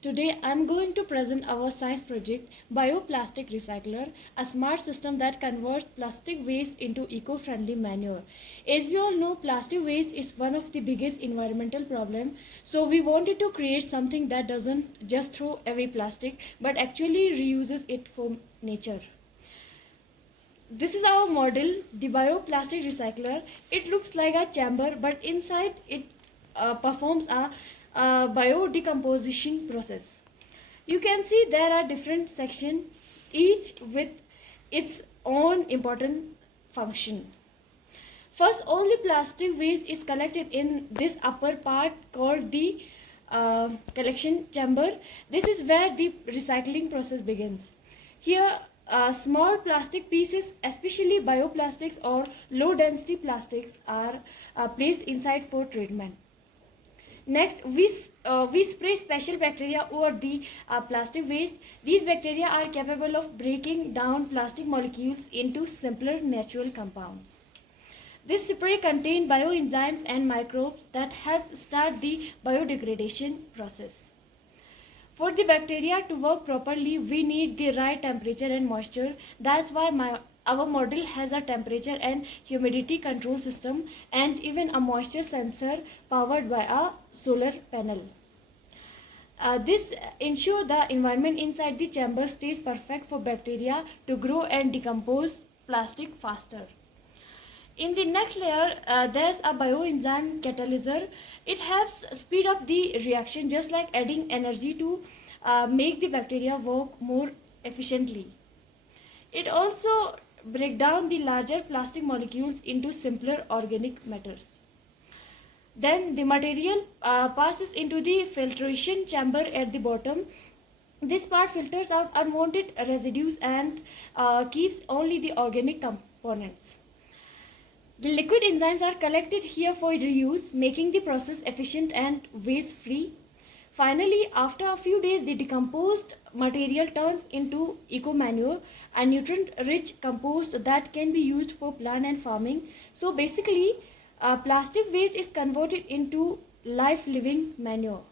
Today I am going to present our science project Bioplastic Recycler, a smart system that converts plastic waste into eco-friendly manure. As we all know, plastic waste is one of the biggest environmental problems, so we wanted to create something that doesn't just throw away plastic but actually reuses it for nature. This is our model, the bioplastic recycler. It looks like a chamber, but inside it performs a biodecomposition process. You can see there are different sections, each with its own important function. First, all the plastic waste is collected in this upper part called the collection chamber. This is where the recycling process begins. Here, small plastic pieces, especially bioplastics or low density plastics, are placed inside for treatment. Next, we spray special bacteria over the plastic waste. These bacteria are capable of breaking down plastic molecules into simpler natural compounds. This spray contains bioenzymes and microbes that help start the biodegradation process. For the bacteria to work properly, we need the right temperature and moisture. That's why our model has a temperature and humidity control system and even a moisture sensor powered by a solar panel. This ensures the environment inside the chamber stays perfect for bacteria to grow and decompose plastic faster. In the next layer, there's a bioenzyme catalyzer. It helps speed up the reaction, just like adding energy to make the bacteria work more efficiently. It also breaks down the larger plastic molecules into simpler organic matters. Then the material passes into the filtration chamber at the bottom. This part filters out unwanted residues and keeps only the organic components. The liquid enzymes are collected here for reuse, making the process efficient and waste-free. Finally, after a few days, the decomposed material turns into eco-manure, a nutrient-rich compost that can be used for plant and farming. So basically, plastic waste is converted into life-living manure.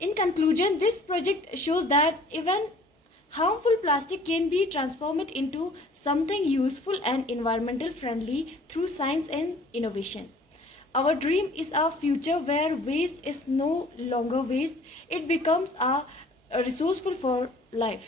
In conclusion, this project shows that even harmful plastic can be transformed into something useful and environmental friendly through science and innovation. Our dream is a future where waste is no longer waste, it becomes a resourceful for life.